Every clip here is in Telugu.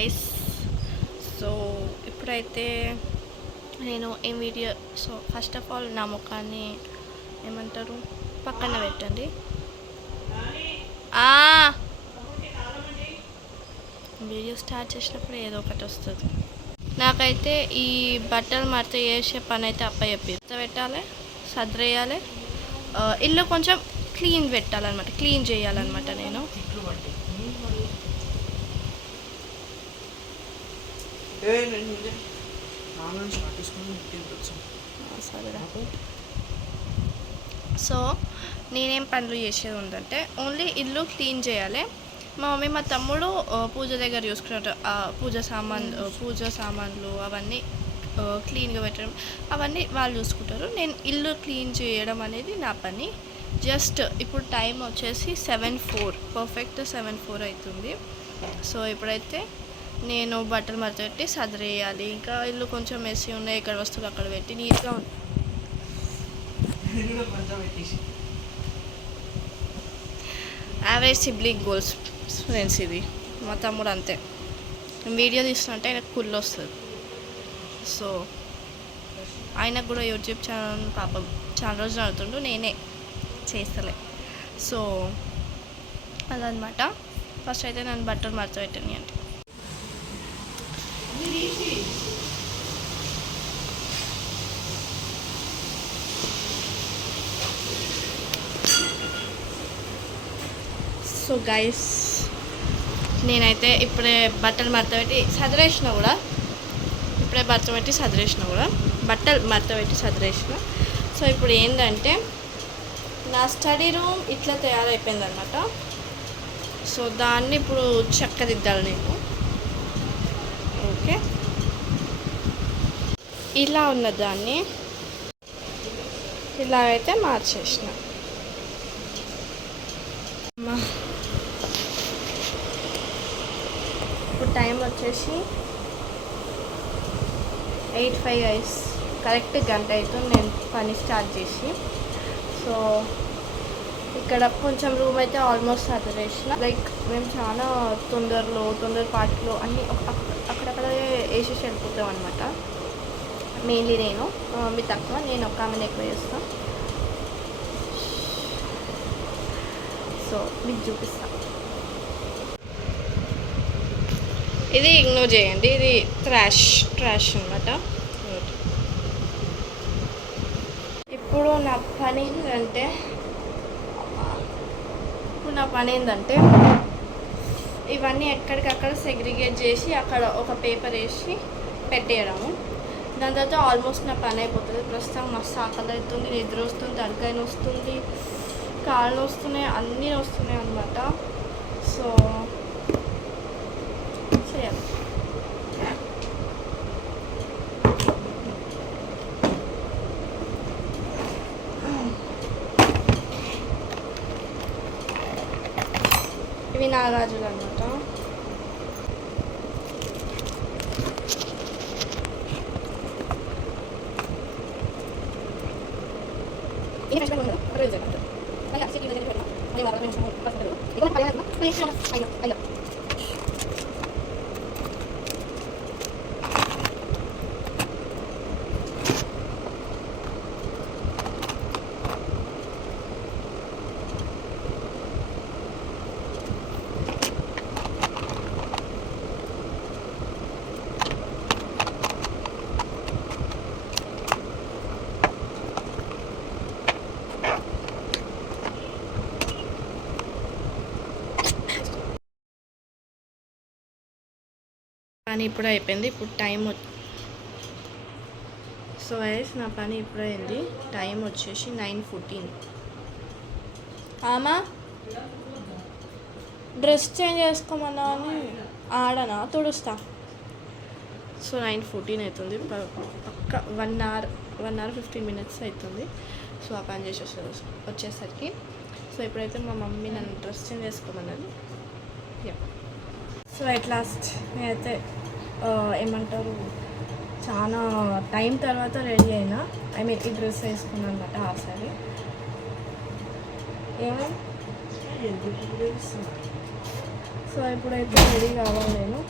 గైస్. సో ఇప్పుడైతే నేను ఏం video, so first of all నా ముఖాన్ని ఏమంటారు పక్కన పెట్టండి. వీడియో స్టార్ట్ చేసినప్పుడు ఏదో ఒకటి వస్తుంది. నాకైతే ఈ బట్టలు మడత చేసే పని అయితే అప్పచెప్పి పెట్టాలి, సర్దేయాలి, ఇల్లు కొంచెం క్లీన్ పెట్టాలన్నమాట, క్లీన్ చేయాలన్నమాట. నేను సో నేనేం పనులు చేసేది ఉందంటే ఓన్లీ ఇల్లు క్లీన్ చేయాలి. మా మమ్మీ మా తమ్ముడు పూజ దగ్గర చూసుకున్నట్టు పూజ సామాన్లు అవన్నీ క్లీన్గా పెట్టడం అవన్నీ వాళ్ళు చూసుకుంటారు. నేను ఇల్లు క్లీన్ చేయడం అనేది నా పని. జస్ట్ ఇప్పుడు టైం వచ్చేసి 7:04, పర్ఫెక్ట్ 7:04 అవుతుంది. సో ఇప్పుడైతే నేను బట్టలు మడత పెట్టి సదిరేయాలి. ఇంకా ఇల్లు కొంచెం మెస్సీ ఉన్నాయి, ఇక్కడ వస్తువులు అక్కడ పెట్టి నీట్గా ఉంది. Average sibling goals friends. ఇది మా తమ్ముడు అంతే, వీడియో తీస్తుంటే ఆయనకు కుళ్ళు వస్తుంది. సో ఆయనకు కూడా యూట్యూబ్ ఛానల్ పాపం చాలా రోజులు అవుతుండు, నేనే చేస్తలే. సో అదనమాట. ఫస్ట్ అయితే నన్ను బట్టలు మడత పెట్టండి అంటే సో గైస్, నేనైతే ఇప్పుడే బట్టలు మడత పెట్టి సదిరేసిన కూడా, బట్టలు మడత పెట్టి సదిరేసిన. సో ఇప్పుడు ఏంటంటే నా స్టడీ రూమ్ ఇట్లా తయారైపోయింది అనమాట. సో దాన్ని ఇప్పుడు చక్కదిద్దాలి నేను. ఓకే, ఇలా ఉన్న దాన్ని ఇలాగైతే మార్చేసిన. ఇప్పుడు టైం వచ్చేసి 8:05 గైస్. కరెక్ట్ గంట అవుతుంది నేను పని స్టార్ట్ చేసి. సో ఇక్కడ కొంచెం రూమ్ అయితే ఆల్మోస్ట్ సదిరేసిన. లైక్ మేము చాలా తొందరపాటులో అన్నీ అక్కడక్కడే వేసేసి వెళ్ళిపోతాం అనమాట. మెయిన్లీ నేను, మీ తక్కువ, నేను ఒక ఆమెను ఎక్కువ చేస్తాను. సో మీకు చూపిస్తాను. ఇది ఇగ్నోర్ చేయండి, ఇది ట్రాష్ అనమాట. ఇప్పుడు నా పని ఏంటంటే ఇవన్నీ ఎక్కడికక్కడ సెగ్రిగేట్ చేసి అక్కడ ఒక పేపర్ వేసి పెట్టేయడము. దాని తర్వాత ఆల్మోస్ట్ నా పని అయిపోతుంది. ప్రస్తుతం మస్తు ఆకలి అవుతుంది, నిద్ర వస్తుంది, తలకాయ వస్తుంది, కాళ్ళు వస్తున్నాయి, అన్నీ వస్తున్నాయి అన్నమాట. సో చేయాలి. ఇవి నాగాజులు అన్నమాట. పని ఇప్పుడు అయిపోయింది. ఇప్పుడు టైం సో వైస్ నా పని ఇప్పుడు అయింది. టైం వచ్చేసి 9:14. ఆమా డ్రెస్ చేంజ్ చేసుకోమన్నా అని ఆడనా తుడుస్తా. సో 9:14 అవుతుంది. పక్క 1 hour 15 minutes అవుతుంది. సో ఆ పని చేసి వచ్చేసరికి. సో ఇప్పుడైతే మా మమ్మీ నన్ను డ్రెస్ చేంజ్ చేసుకోమన్నది. సో ఎట్ లాస్ట్ నేనైతే ఏమంటారు చాలా టైం తర్వాత రెడీ అయినా. ఈ డ్రెస్ వేసుకున్నాను అనమాట ఆ సారీ. సో ఇప్పుడైతే రెడీ కావాలి నేను.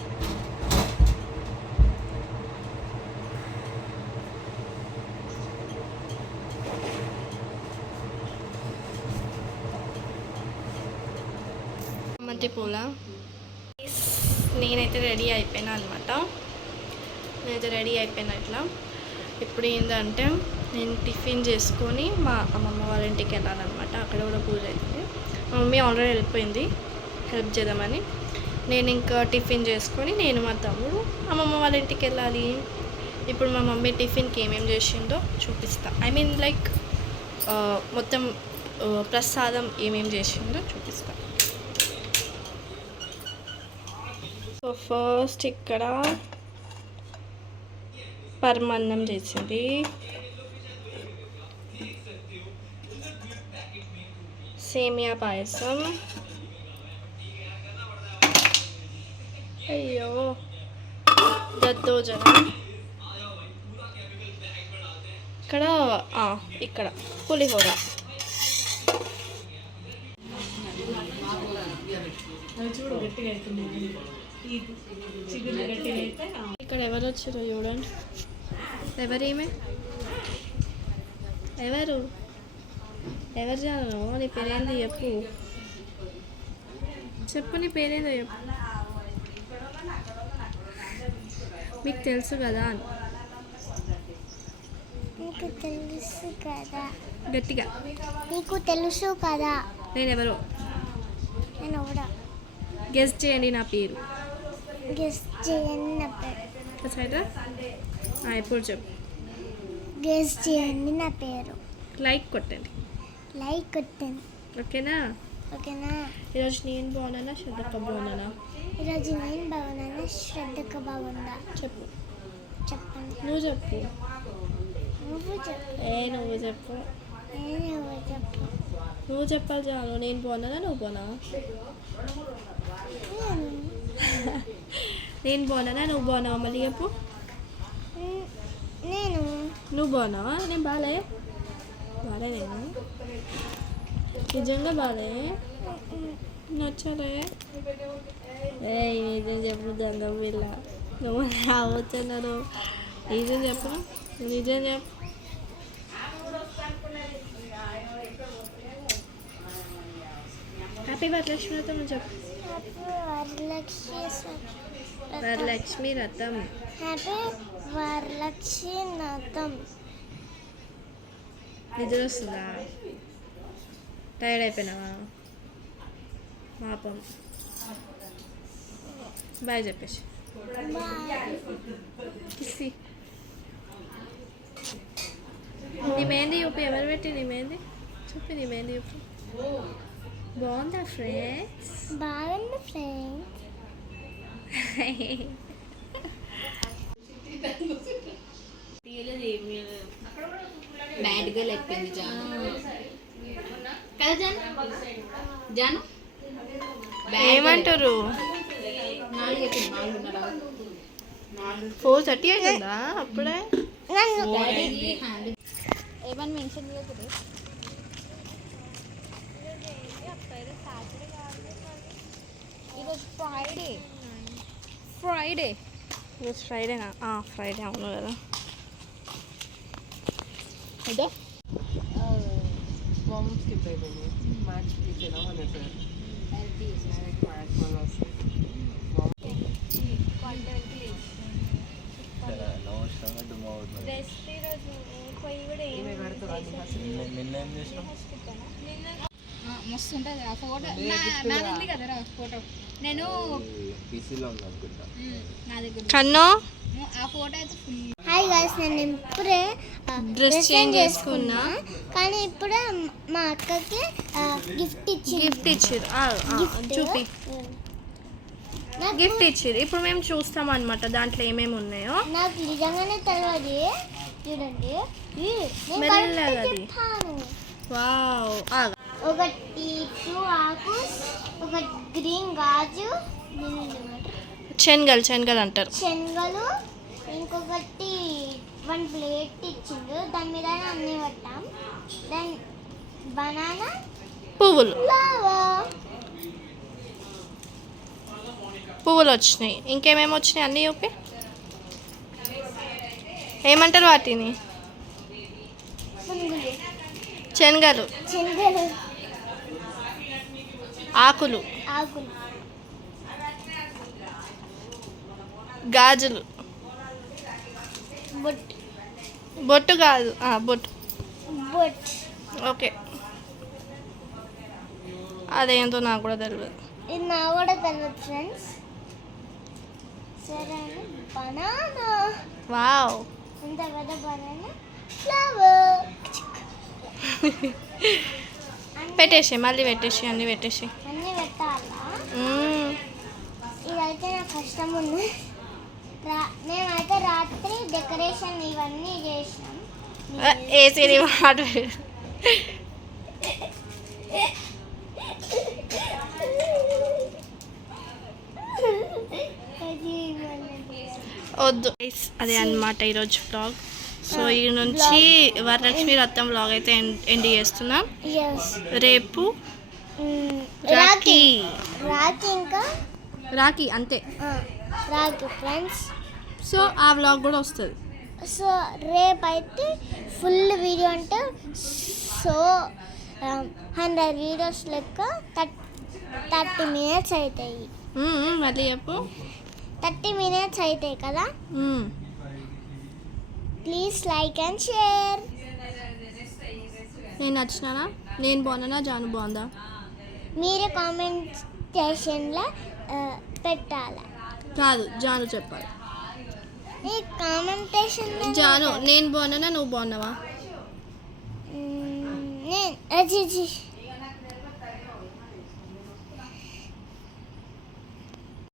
బంతిపూల. నేనైతే రెడీ అయిపోయినా అనమాట. ఇట్లా. ఇప్పుడు ఏంటంటే నేను టిఫిన్ చేసుకొని మా అమ్మమ్మ వాళ్ళ ఇంటికి వెళ్ళాలన్నమాట. అక్కడ కూడా పూజ అవుతుంది. మా మమ్మీ ఆల్రెడీ వెళ్ళిపోయింది హెల్ప్ చేద్దామని. నేను ఇంకా టిఫిన్ చేసుకొని నేను మా తమ్ముడు అమ్మమ్మ వాళ్ళ ఇంటికి వెళ్ళాలి. ఇప్పుడు మా మమ్మీ టిఫిన్కి ఏమేమి చేసిందో చూపిస్తా. ఐ మీన్ లైక్ మొత్తం ప్రసాదం ఏమేమి చేసిందో చూపిస్తా. సో ఫస్ట్ ఇక్కడ పరమాన్నం చేసింది, సేమియా పాయసం, అయ్యో దద్దోజనం, ఇక్కడ పులిహోర, ఇక్కడ ఎవరు వచ్చారో చూడండి. ఎవరేమే ఎవరు జాను? నీ పేరేంది చెప్పు నీ పేరేందో చెప్పు. మీకు తెలుసు కదా? గట్టిగా నీకు తెలుసు కదా. నేనెవరో గెస్ చేయండి నా పేరు. ఇప్పుడు చెప్పు. గెస్ చేయండి నా పేరు. లైక్ కొట్టండి. ఓకేనా? ఈరోజు నేను బాగున్నానా శ్రద్ధక్క బాగున్నానా? ఈరోజు నేను బాగున్నానా శ్రద్ధక్క బాగుందా? చెప్పు. చెప్పండి. నువ్వు చెప్పు. నువ్వు చెప్పు. నువ్వు చెప్పు. నువ్వు చెప్పు. నువ్వు చెప్పాలి చాలు. నేను బాగున్నానా నువ్వు బాగున్నావా? నేను బాగున్నానా నువ్వు బాగున్నావా? మళ్ళీ చెప్పు. నువ్వు బాగున్నావా? నేను బాలే నేను నిజంగా బాలే నచ్చలే. నిజం చెప్పు దొంగ పిల్ల. నువ్వు రావచ్చన్నారు. నిజం చెప్పు. నిజం చెప్పు. హ్యాపీ వరలక్ష్మి వ్రతం చెప్పు. వరలక్ష్మి వ్రతం. హ్యాపీ వరలక్ష్మి వ్రతం. నిద్ర వస్తుందా? టైర్డ్ అయిపోయినావా? పాపం. బాయ్ చెప్పేసి. నీ మెహందీ చూపి. ఎవరు పెట్టి నీ మెహందీ చూపి. నీ మెహందీ చూపి. బాగుందా ఫ్రెండ్స్? బాగుంది ఫ్రెండ్స్. బ్యాడ్గా లేకపోయింది జాను. ఏమంటారు? 4:30 అవుతుందా అప్పుడే? ఏమని మెన్షన్ చేయకూడదు. ఈరోజు ఫ్రైడే. ఈరోజు ఫ్రైడేనా? ఫ్రైడే అవును కదా. ఇదో స్కిప్ అయిపోయింది. మ్యాచ్ తీసేదా మన సార్ మస్తు ఉంటుంది ఆ ఫోటో. నాది కదరా ఫోటో. నేను నా దగ్గర కన్నో ఆ ఫోటో అయితే ఫుల్. హాయ్ గైస్, నేను ఇప్పుడే డ్రెస్ చేంజ్ చేసుకున్నా. కానీ ఇప్పుడే మా అక్కకి గిఫ్ట్ ఇచ్చారు. చూపి. గిఫ్ట్ ఇచ్చారు. ఇప్పుడు మేము చూస్తాం అనమాట దాంట్లో ఏమేమి ఉన్నాయో. నాకు నిజంగానే తెలియదు. చూడండి మెల్లగా అది. వావ్. ఒకటి 2 ఆకుస్, ఒక గ్రీన్ గాజు, శనగలు అంటారు. శనగలు, ఇంకొకటి 1 ప్లేట్ ఇచ్చిండు. దాని మీద అన్నీ పెట్టాం. దెన్ బనానా, పువ్వులు వచ్చినాయి. ఇంకేమేమి వచ్చినాయి అన్నీ చూపి. ఏమంటారు వాటిని? శనగలు, శనగలు, ఆకులు, గాజులు. బొట్ బొట్టు కాదు, బొట్టు. బొట్ ఓకే, అదేంటో నాకు కూడా తెలియదు. ఇది నా కూడా తెలియదు ఫ్రెండ్స్. సరే, బనానా. వావ్. ఎంత పెద్ద బనానా. ఫ్లవర్. పెట్టేసి మళ్ళీ పెట్టేసి అన్నీ పెట్టేసి. అన్నీ పెట్టాలా? మ్మ్. ఇదైతే నాకు కష్టం ఉంది. మేమైతే రాత్రి డెకరేషన్ ఇవన్నీ చేసినాం. ఏసీ మాట. వద్దు. అదే అన్నమాట ఈరోజు వ్లాగ్. సో ఈ నుంచి వరలక్ష్మి రథం వ్లాగ్ అయితే ఎండ్ చేస్తున్నాం. రేపు రాఖీ. రాఖీ ఇంకా రాఖీ అంతే. రాఖీ ఫ్రెండ్స్. సో ఆ వ్లాగ్ కూడా వస్తుంది. సో రేపైతే ఫుల్ వీడియో అంటే సో 100 వీడియోస్ లెక్క 30 మినిట్స్ అవుతాయి. మళ్ళీ చెప్పు. 30 మినిట్స్ అవుతాయి కదా. Please like and share. నేను నచ్చినానా? నేను బాగున్నానా? జాను బాగుందా? మీరే కామెంట్ సెక్షన్లో పెట్టాలి. కాదు, జాను చెప్పాలి. ఈ కామెంటేషన్ జాను నేను బాగున్నానా? నువ్వు బాగున్నావా? నేను